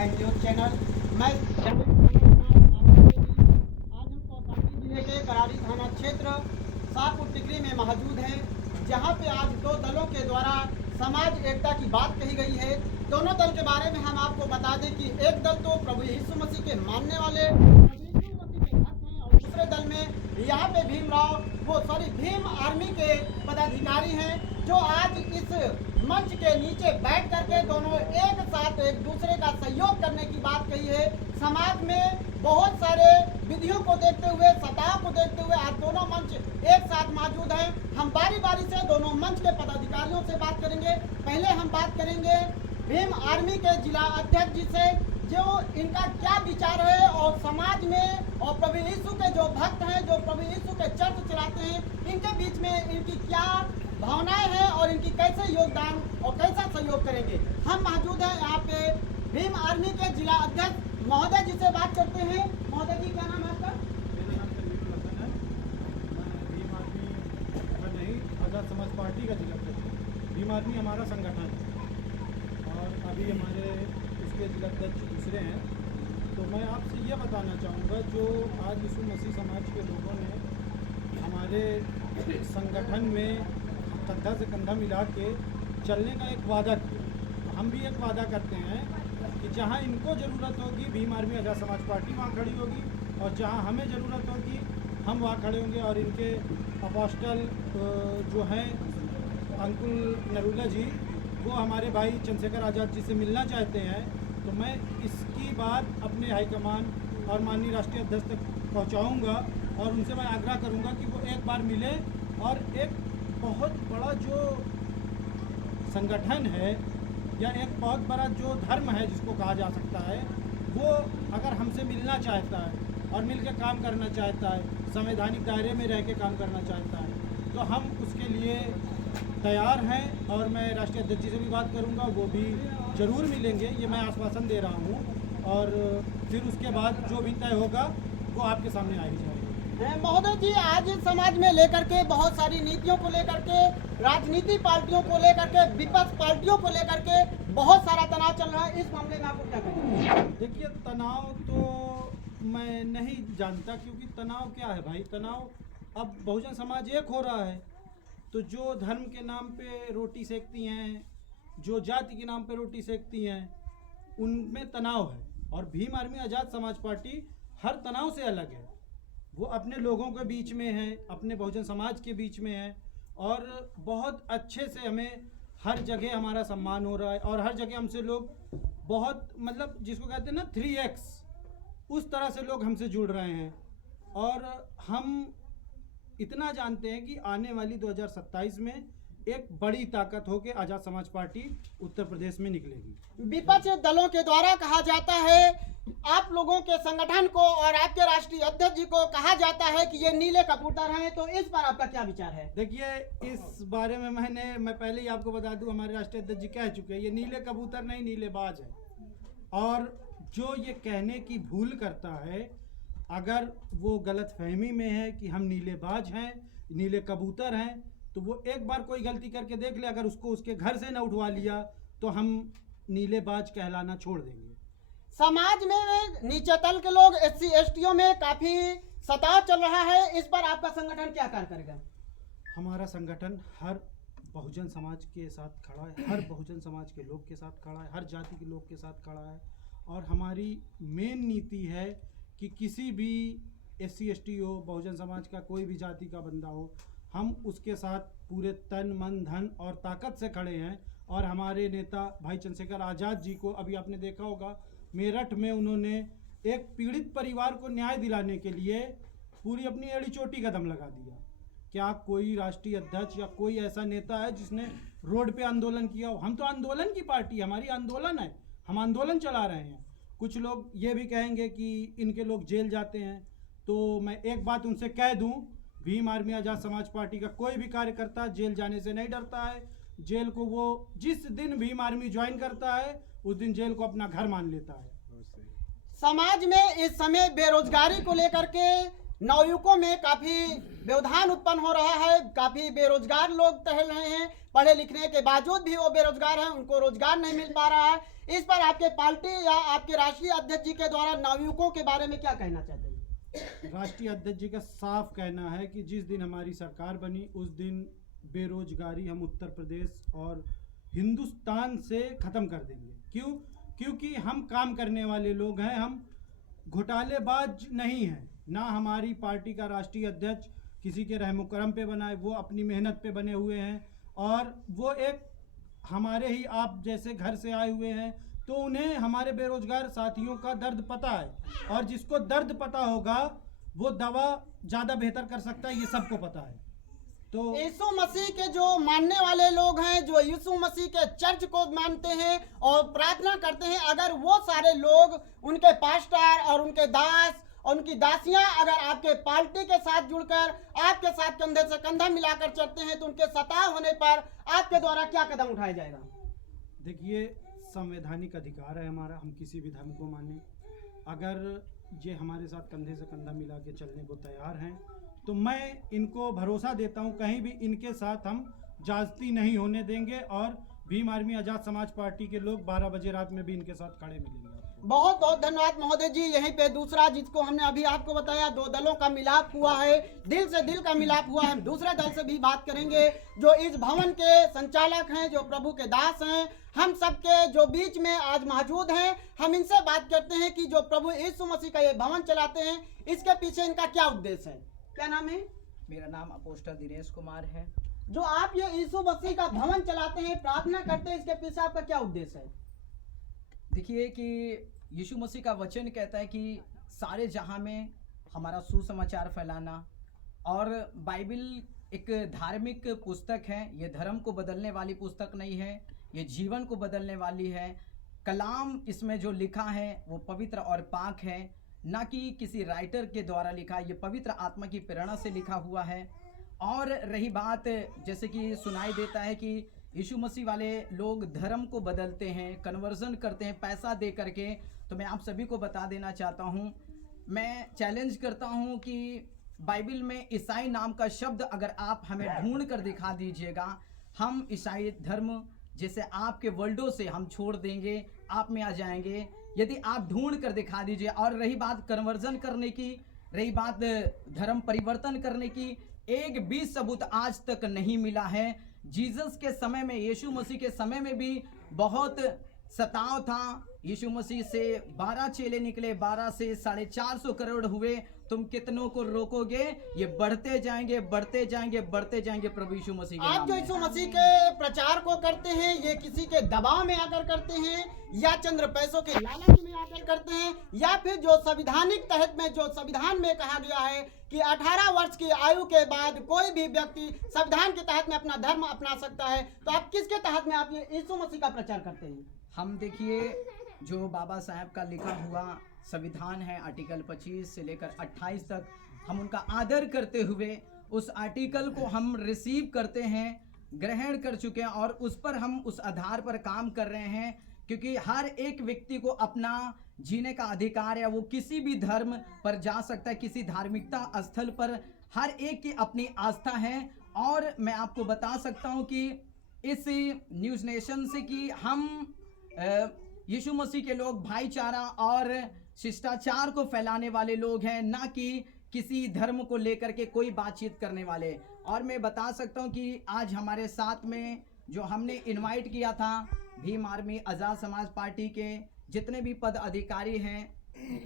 Prime news channel. मैं आज हम कौशाम्बी जिले के करारी थाना क्षेत्र शाहपुर टिकरी में मौजूद हैं, जहां पे आज दो दलों के द्वारा समाज एकता की बात कही गई है। दोनों दल के बारे में हम आपको बता दें कि एक दल तो प्रभु यीशु मसीह के मानने वाले यीशु मसीह के भक्त हैं, और दूसरे दल में यहाँ पे भीम आर्मी के पदाधिकारी हैं, जो आज इस मंच के नीचे बैठ करके दोनों एक साथ एक दूसरे का सहयोग करने की बात कही है। समाज में बहुत सारे विधियों को देखते हुए, सतह को देखते हुए आज दोनों मंच एक साथ मौजूद हैं। हम बारी बारी से दोनों मंच के पदाधिकारियों से बात करेंगे। पहले हम बात करेंगे भीम आर्मी के जिला अध्यक्ष जी से, जो इनका क्या विचार है और समाज में और प्रभु यीशु के जो भक्त हैं, जो प्रभु यीशु के चर्च चलाते हैं, इनके बीच में इनकी क्या भावनाएं हैं और इनकी कैसे योगदान और कैसा सहयोग करेंगे। हम मौजूद हैं यहाँ पे भीम आर्मी के जिला अध्यक्ष महोदय जी से बात करते हैं। महोदय जी, क्या नाम है आपका? मेरा नाम तनवीर हसन है। मैं भीम आर्मी नहीं, आज़ाद समाज पार्टी का जिला अध्यक्ष हूँ। भीम आर्मी हमारा संगठन है और अभी हमारे उसके जिला अध्यक्ष दूसरे हैं। तो मैं आपसे ये बताना चाहूँगा, जो आज यीशु मसीह समाज के लोगों ने हमारे संगठन में कंधा से कंधा मिला के चलने का एक वादा किया। तो हम भी एक वादा करते हैं कि जहाँ इनको ज़रूरत होगी भीम आर्मी आज़ाद समाज पार्टी वहाँ खड़ी होगी, और जहाँ हमें ज़रूरत होगी हम वहाँ खड़े होंगे। और इनके अपोस्टल जो हैं अंकुल नरूला जी, वो हमारे भाई चंद्रशेखर आज़ाद जी से मिलना चाहते हैं। तो मैं इसकी बात अपने हाईकमान और माननीय राष्ट्रीय अध्यक्ष तक पहुँचाऊँगा और उनसे मैं आग्रह करूँगा कि वो एक बार मिले और एक बहुत बड़ा जो संगठन है या एक बहुत बड़ा जो धर्म है जिसको कहा जा सकता है, वो अगर हमसे मिलना चाहता है और मिलकर काम करना चाहता है, संवैधानिक दायरे में रह के काम करना चाहता है, तो हम उसके लिए तैयार हैं। और मैं राष्ट्रीय अध्यक्ष जी से भी बात करूंगा, वो भी ज़रूर मिलेंगे, ये मैं आश्वासन दे रहा हूँ। और फिर उसके बाद जो भी तय होगा वो आपके सामने आई जाएगी। महोदय जी, आज समाज में लेकर के बहुत सारी नीतियों को लेकर के, राजनीति पार्टियों को लेकर के, विपक्ष पार्टियों को लेकर के बहुत सारा तनाव चल रहा है। इस मामले में आपको क्या कहेंगे? देखिए, तनाव तो मैं नहीं जानता, क्योंकि तनाव क्या है भाई? तनाव अब बहुजन समाज एक हो रहा है, तो जो धर्म के नाम पे रोटी सेकती हैं, जो जाति के नाम पे रोटी सेकती हैं, उनमें तनाव है। और भीम आर्मी आज़ाद समाज पार्टी हर तनाव से अलग है। वो अपने लोगों के बीच में है, अपने बहुजन समाज के बीच में है, और बहुत अच्छे से हमें हर जगह हमारा सम्मान हो रहा है। और हर जगह हमसे लोग बहुत, मतलब जिसको कहते हैं ना 3x, उस तरह से लोग हमसे जुड़ रहे हैं। और हम इतना जानते हैं कि आने वाली 2027 में एक बड़ी ताकत होकर आज़ाद समाज पार्टी उत्तर प्रदेश में निकलेगी। विपक्ष दलों के द्वारा कहा जाता है, आप लोगों के संगठन को और आपके राष्ट्रीय अध्यक्ष जी को कहा जाता है कि ये नीले कबूतर हैं, तो इस पर आपका क्या विचार है? देखिए, इस बारे में मैं पहले ही आपको बता दूं, हमारे राष्ट्रीय अध्यक्ष जी कह चुके हैं, ये नीले कबूतर नहीं, नीलेबाज है। और जो ये कहने की भूल करता है, अगर वो गलत फहमी में है कि हम नीलेबाज हैं, नीले कबूतर हैं, तो वो एक बार कोई गलती करके देख ले। अगर उसको उसके घर से न उठवा लिया तो हम नीलेबाज कहलाना छोड़ देंगे। समाज में नीचे तल के लोग, SC STO में काफी सताव चल रहा है, इस पर आपका संगठन क्या कार्य करेगा? हमारा संगठन हर बहुजन समाज के साथ खड़ा है, हर बहुजन समाज के लोग के साथ खड़ा है, हर जाति के लोग के साथ खड़ा है। और हमारी मेन नीति है कि किसी भी SC ST हो, बहुजन समाज का कोई भी जाति का बंदा हो, हम उसके साथ पूरे तन मन धन और ताकत से खड़े हैं। और हमारे नेता भाई चंद्रशेखर आज़ाद जी को अभी आपने देखा होगा, मेरठ में उन्होंने एक पीड़ित परिवार को न्याय दिलाने के लिए पूरी अपनी एड़ी चोटी कदम लगा दिया। क्या कोई राष्ट्रीय अध्यक्ष या कोई ऐसा नेता है जिसने रोड पे आंदोलन किया हो? हम तो आंदोलन की पार्टी है, हमारी आंदोलन है, हम आंदोलन चला रहे हैं। कुछ लोग ये भी कहेंगे कि इनके लोग जेल जाते हैं, तो मैं एक बात उनसे कह दूं, भीम आर्मी आज़ाद समाज पार्टी का कोई भी कार्यकर्ता जेल जाने से नहीं डरता है। जेल को वो जिस दिन भीम आर्मी ज्वाइन करता है, उस दिन जेल को अपना घर मान लेता है। समाज में इस समय बेरोजगारी को लेकर के नवयुवकों में काफी व्यवधान उत्पन्न हो रहा है, काफी बेरोजगार लोग टहल रहे हैं, पढ़े लिखने के बावजूद भी वो बेरोजगार हैं, उनको रोजगार नहीं मिल पा रहा है। इस पर आपके पार्टी या आपके राष्ट्रीय अध्यक्ष जी के द्वारा नवयुवकों के बारे में क्या कहना चाहते हैं? राष्ट्रीय अध्यक्ष जी का साफ कहना है कि जिस दिन हमारी सरकार बनी उस दिन बेरोजगारी हम उत्तर प्रदेश और हिंदुस्तान से ख़त्म कर देंगे। क्यों? क्योंकि हम काम करने वाले लोग हैं, हम घोटालेबाज नहीं हैं। ना हमारी पार्टी का राष्ट्रीय अध्यक्ष किसी के रहमो करम पे बना है, वो अपनी मेहनत पे बने हुए हैं और वो एक हमारे ही आप जैसे घर से आए हुए हैं, तो उन्हें हमारे बेरोजगार साथियों का दर्द पता है और जिसको दर्द पता होगा वो दवा ज़्यादा बेहतर कर सकता है, ये सबको पता है। तो यीशु मसीह के जो मानने वाले लोग हैं, जो यीशु मसीह के चर्च को मानते हैं और प्रार्थना करते हैं, अगर वो सारे लोग, उनके पास्टर और उनके दास और उनकी दासियां अगर आपके पार्टी के साथ जुड़कर आपके साथ कंधे से कंधा मिलाकर चलते हैं, तो उनके सताव होने पर आपके द्वारा क्या कदम उठाया जाएगा? देखिए, संवैधानिक अधिकार है हमारा, हम किसी भी धर्म को माने। अगर ये हमारे साथ कंधे से कंधा मिला के चलने को तैयार हैं तो मैं इनको भरोसा देता हूँ कहीं भी इनके साथ हम ज्यादती नहीं होने देंगे और भीम आर्मी आज़ाद समाज पार्टी के लोग 12 बजे रात में भी इनके साथ खड़े मिलेंगे। बहुत बहुत धन्यवाद महोदय जी। यहीं पे दूसरा, जिसको हमने अभी आपको बताया, दो दलों का मिलाप हुआ है, दिल से दिल का मिलाप हुआ है। हम दूसरे दल से भी बात करेंगे जो इस भवन के संचालक हैं, जो प्रभु के दास हैं, हम सबके जो बीच में आज मौजूद हैं। हम इनसे बात करते हैं कि जो प्रभु यीशु मसीह का ये भवन चलाते हैं, इसके पीछे इनका क्या उद्देश्य है? क्या नाम है? मेरा नाम अपोस्टल दिनेश कुमार है। जो आप ये यीशु मसीह का भवन चलाते हैं, प्रार्थना करते हैं, इसके पीछे आपका क्या उद्देश्य है? देखिए कि यीशु मसीह का वचन कहता है कि सारे जहां में हमारा सुसमाचार फैलाना, और बाइबल एक धार्मिक पुस्तक है। ये धर्म को बदलने वाली पुस्तक नहीं है, ये जीवन को बदलने वाली है। कलाम इसमें जो लिखा है वो पवित्र और पाक है, ना कि किसी राइटर के द्वारा लिखा। ये पवित्र आत्मा की प्रेरणा से लिखा हुआ है। और रही बात, जैसे कि सुनाई देता है कि यीशु मसीह वाले लोग धर्म को बदलते हैं, कन्वर्जन करते हैं पैसा दे करके, तो मैं आप सभी को बता देना चाहता हूँ, मैं चैलेंज करता हूँ कि बाइबल में ईसाई नाम का शब्द अगर आप हमें ढूंढ कर दिखा दीजिएगा, हम ईसाई धर्म जैसे आपके वर्ल्डों से हम छोड़ देंगे, आप में आ जाएंगे, यदि आप ढूंढ कर दिखा दीजिए। और रही बात कन्वर्जन करने की, रही बात धर्म परिवर्तन करने की, एक भी सबूत आज तक नहीं मिला है। जीसस के समय में, यीशु मसीह के समय में भी बहुत सताव था। यीशु मसीह से 12 चेले निकले, 12 से 450 करोड़ हुए। तुम कितनों को रोकोगे? ये बढ़ते जाएंगे, बढ़ते जाएंगे, बढ़ते जाएंगे प्रभु यीशु मसीह के आप नाम जो में। यीशु मसीह के प्रचार को करते हैं, ये किसी के दबाव में आकर करते हैं, या चंद्र पैसों के लालच में आकर करते हैं, या फिर जो संविधानिक तहत में, जो संविधान में कहा गया है कि 18 वर्ष की आयु के बाद कोई भी व्यक्ति संविधान के तहत में अपना धर्म अपना सकता है, तो आप किसके तहत में आप ये यीशु मसीह का प्रचार करते हैं? हम देखिए, जो बाबा साहब का लिखा हुआ संविधान है, आर्टिकल 25 से लेकर 28 तक, हम उनका आदर करते हुए उस आर्टिकल को हम रिसीव करते हैं, ग्रहण कर चुके हैं, और उस पर हम उस आधार पर काम कर रहे हैं। क्योंकि हर एक व्यक्ति को अपना जीने का अधिकार है, वो किसी भी धर्म पर जा सकता है, किसी धार्मिकता स्थल पर हर एक की अपनी आस्था है। और मैं आपको बता सकता हूँ कि इस न्यूज़ नेशन से कि हम यीशु मसीह के लोग भाईचारा और शिष्टाचार को फैलाने वाले लोग हैं, ना कि किसी धर्म को लेकर के कोई बातचीत करने वाले। और मैं बता सकता हूं कि आज हमारे साथ में जो हमने इनवाइट किया था भीम आर्मी आज़ाद समाज पार्टी के जितने भी पद अधिकारी हैं,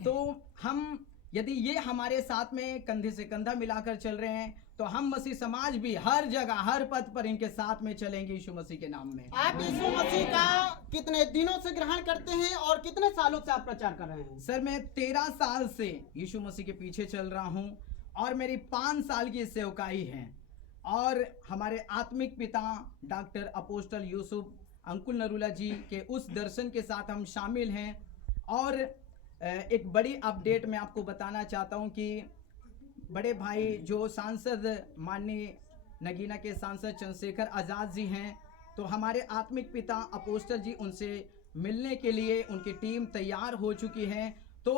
तो हम, यदि ये हमारे साथ में कंधे से कंधा मिलाकर चल रहे हैं, तो हम मसीह समाज भी हर जगह, हर पद पर इनके साथ में चलेंगे यीशु मसीह के नाम में। आप यीशु मसीह का कितने दिनों से ग्रहण करते हैं और कितने सालों से आप प्रचार कर रहे हैं? सर, मैं 13 साल से यीशु मसीह के पीछे चल रहा हूं, और मेरी 5 साल की सेवकाई है। और हमारे आत्मिक पिता डॉक्टर अपोस्टल यूसुफ अंकुल नरूला जी के उस दर्शन के साथ हम शामिल हैं। और एक बड़ी अपडेट मैं आपको बताना चाहता हूं कि बड़े भाई जो सांसद माननीय नगीना के सांसद चंद्रशेखर आज़ाद जी हैं, तो हमारे आत्मिक पिता अपोस्टल जी उनसे मिलने के लिए उनकी टीम तैयार हो चुकी है। तो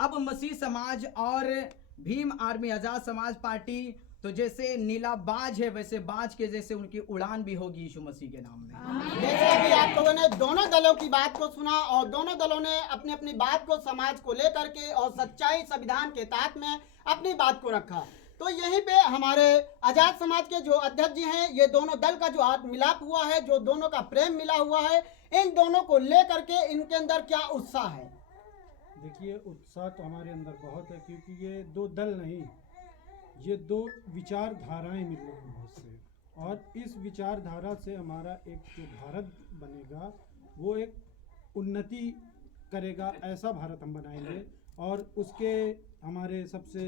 अब मसीह समाज और भीम आर्मी आजाद समाज पार्टी तो जैसे नीला बाज है वैसे बाज के जैसे उनकी उड़ान भी होगी यीशु मसीह के नाम में। जैसे अभी आप लोगों ने दोनों दलों की बात को सुना और दोनों दलों ने अपनी अपनी बात को समाज को लेकर के और सच्चाई संविधान के तहत में अपनी बात को रखा। तो यहीं पे हमारे आजाद समाज के जो अध्यक्ष जी हैं, ये दोनों दल का जो हाथ मिलाप हुआ है, जो दोनों का प्रेम मिला हुआ है, इन दोनों को लेकर के इनके अंदर क्या उत्साह है? देखिए, उत्साह तो हमारे अंदर बहुत है, क्योंकि ये दो दल नहीं, ये दो विचारधाराएं मिल रही हैं इससे, और इस विचारधारा से हमारा एक जो भारत बनेगा वो एक उन्नति करेगा, ऐसा भारत हम बनाएंगे। और उसके हमारे सबसे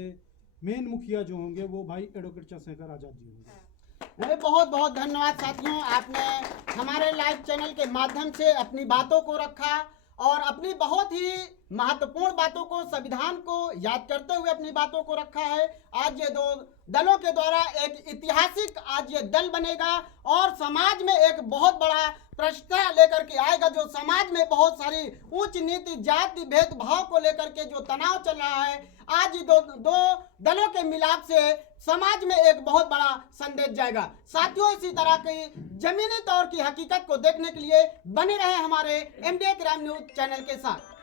मेन मुखिया जो होंगे वो भाई एडवोकेट चंद्रशेखर आज़ाद जी होंगे। बहुत बहुत धन्यवाद साथियों, आपने हमारे लाइव चैनल के माध्यम से अपनी बातों को रखा और अपनी बहुत ही महत्वपूर्ण बातों को, संविधान को याद करते हुए अपनी बातों को रखा है। आज ये दो दलों के द्वारा एक ऐतिहासिक आज ये दल बनेगा और समाज में एक बहुत बड़ा प्रश्न लेकर के आएगा, जो समाज में बहुत सारी उच्च नीति, जाति भेदभाव को लेकर के जो तनाव चल रहा है, आज ये दो दलों के मिलाप से समाज में एक बहुत बड़ा संदेश जाएगा। साथियों, इसी तरह की जमीनी तौर की हकीकत को देखने के लिए बने रहे हमारे MDA क्राइम न्यूज चैनल के साथ।